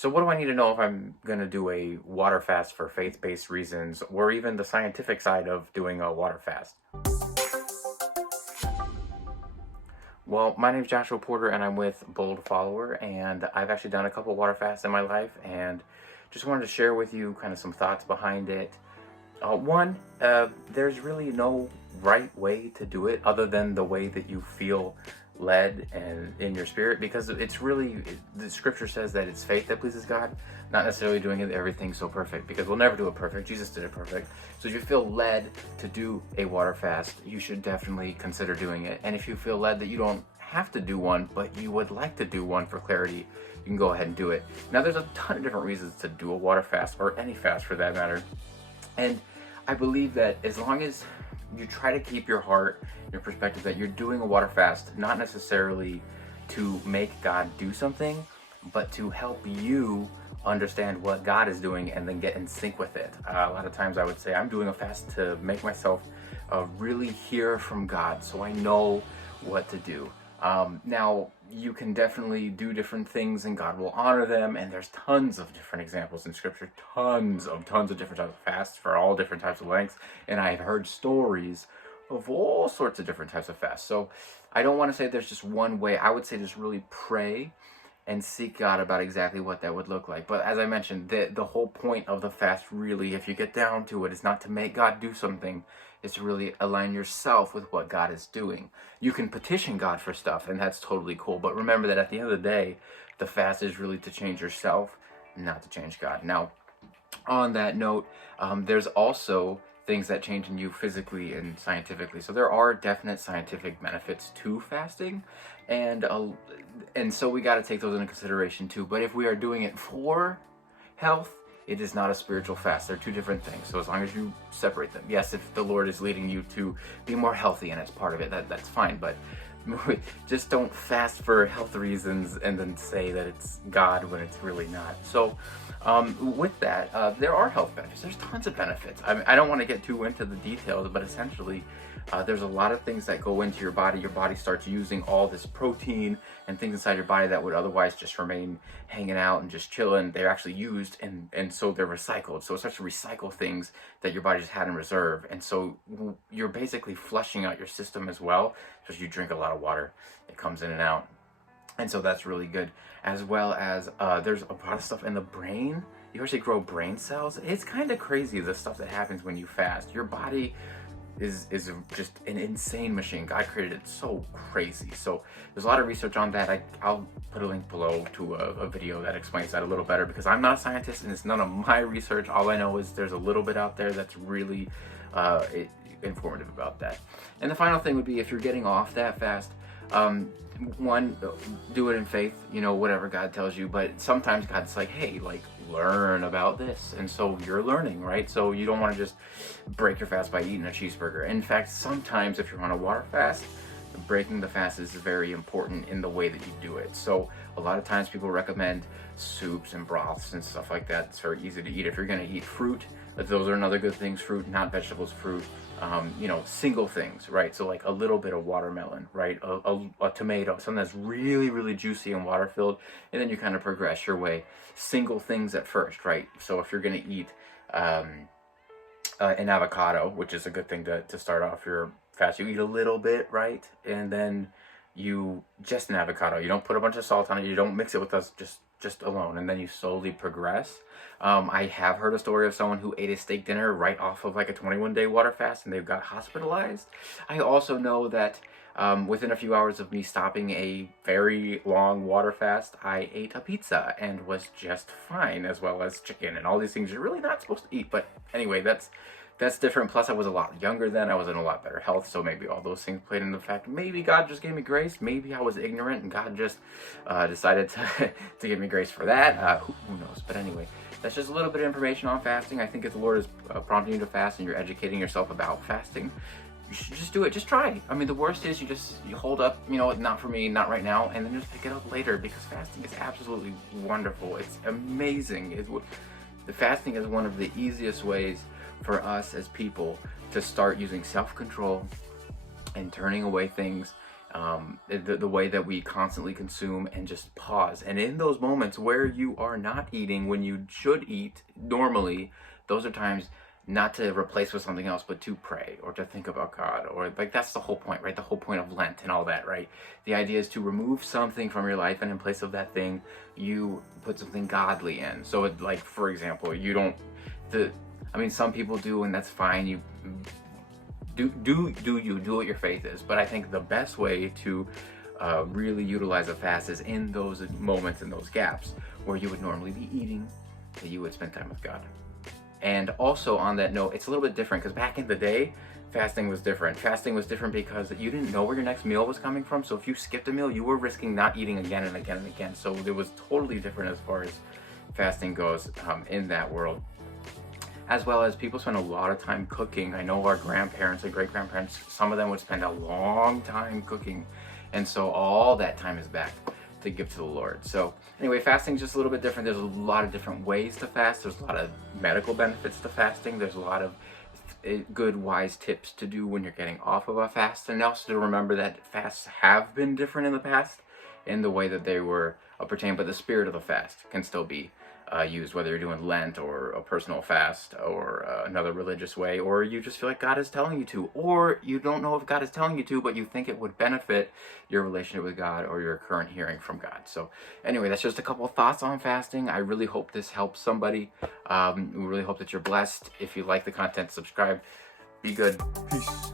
So what do I need to know if I'm going to do a water fast for faith-based reasons, or even the scientific side of doing a water fast? Well, my name is Joshua Porter and I'm with Bold Follower, and I've actually done a couple water fasts in my life and just wanted to share with you kind of some thoughts behind it. There's really no right way to do it other than the way that you feel led and in your spirit, because it's really, the scripture says that it's faith that pleases God, not necessarily doing everything so perfect, because we'll never do it perfect. Jesus did it perfect. So if you feel led to do a water fast, you should definitely consider doing it. And if you feel led that you don't have to do one, but you would like to do one for clarity, you can go ahead and do it. Now, there's a ton of different reasons to do a water fast, or any fast for that matter. And I believe that as long as you try to keep your heart, your perspective, that you're doing a water fast, not necessarily to make God do something, but to help you understand what God is doing and then get in sync with it. A lot of times I would say I'm doing a fast to make myself really hear from God, so I know what to do. Now, you can definitely do different things and God will honor them, and there's tons of different examples in scripture, tons of different types of fasts for all different types of lengths, and I've heard stories of all sorts of different types of fasts. So I don't want to say there's just one way. I would say just really pray and seek God about exactly what that would look like. But as I mentioned, the whole point of the fast, really, if you get down to it, is not to make God do something. It's to really align yourself with what God is doing. You can petition God for stuff, and that's totally cool. But remember that at the end of the day, the fast is really to change yourself, not to change God. Now, on that note, there's also things that change in you physically and scientifically. So there are definite scientific benefits to fasting, and so we got to take those into consideration too. But if we are doing it for health, it is not a spiritual fast. They're two different things. So as long as you separate them, yes, if the Lord is leading you to be more healthy and it's part of it, that's fine. But just don't fast for health reasons and then say that it's God when it's really not. So with that, there are health benefits. There's tons of benefits. I don't want to get too into the details, but essentially there's a lot of things that go into your body. Your body starts using all this protein and things inside your body that would otherwise just remain hanging out and just chilling. They're actually used, and so they're recycled. So it starts to recycle things that your body just had in reserve. And so you're basically flushing out your system as well, because you drink a lot of water. It comes in and out. And so that's really good. As well as there's a lot of stuff in the brain. You actually grow brain cells. It's kind of crazy, the stuff that happens when you fast. Your body is just an insane machine. God created it so crazy. So there's a lot of research on that. I'll put a link below to a video that explains that a little better, because I'm not a scientist and it's none of my research. All I know is there's a little bit out there that's really informative about that. And the final thing would be, if you're getting off that fast, one, do it in faith, whatever God tells you. But sometimes God's like, hey, learn about this, and so you're learning, right? So you don't want to just break your fast by eating a cheeseburger. In fact, sometimes if you're on a water fast, breaking the fast is very important in the way that you do it. So a lot of times people recommend soups and broths and stuff like that. It's very easy to eat. If you're going to eat fruit, those are another good things. Fruit, not vegetables, fruit. Single things, right? So like a little bit of watermelon, right? A tomato, something that's really, really juicy and water filled, and then you kind of progress your way. Single things at first, right? So if you're going to eat an avocado, which is a good thing to start off your fast, you eat a little bit, right? And then you just an avocado. You don't put a bunch of salt on it. You don't mix it with us, just alone, and then you slowly progress. I have heard a story of someone who ate a steak dinner right off of like a 21-day water fast, and they've got hospitalized. I also know that within a few hours of me stopping a very long water fast, I ate a pizza and was just fine, as well as chicken and all these things you're really not supposed to eat. But anyway, that's different. Plus, I was a lot younger then. I was in a lot better health, so maybe all those things played into the fact. Maybe God just gave me grace. Maybe I was ignorant, and God just decided to give me grace for that. Who knows? But anyway, that's just a little bit of information on fasting. I think if the Lord is prompting you to fast and you're educating yourself about fasting, you should just do it. Just try. I mean, the worst is you hold up, not for me, not right now, and then just pick it up later, because fasting is absolutely wonderful. It's amazing. The fasting is one of the easiest ways for us as people to start using self-control and turning away things the way that we constantly consume and just pause. And in those moments where you are not eating when you should eat normally, those are times not to replace with something else, but to pray or to think about God, or like that's the whole point, right? The whole point of Lent and all that, right? The idea is to remove something from your life, and in place of that thing, you put something godly in. So, like for example, you don't. Some people do, and that's fine. You do what your faith is. But I think the best way to really utilize a fast is in those moments, in those gaps where you would normally be eating, that you would spend time with God. And also on that note, it's a little bit different because back in the day, fasting was different. Fasting was different because you didn't know where your next meal was coming from. So if you skipped a meal, you were risking not eating again and again and again. So it was totally different as far as fasting goes in that world. As well as people spend a lot of time cooking. I know our grandparents and great-grandparents, some of them would spend a long time cooking. And so all that time is back to give to the Lord. So anyway, fasting is just a little bit different. There's a lot of different ways to fast. There's a lot of medical benefits to fasting. There's a lot of good, wise tips to do when you're getting off of a fast. And also to remember that fasts have been different in the past in the way that they were pertained, but the spirit of the fast can still be used, whether you're doing Lent or a personal fast or another religious way, or you just feel like God is telling you to, or you don't know if God is telling you to, but you think it would benefit your relationship with God or your current hearing from God. So anyway, that's just a couple of thoughts on fasting. I really hope this helps somebody. We really hope that you're blessed. If you like the content, subscribe. Be good. Peace.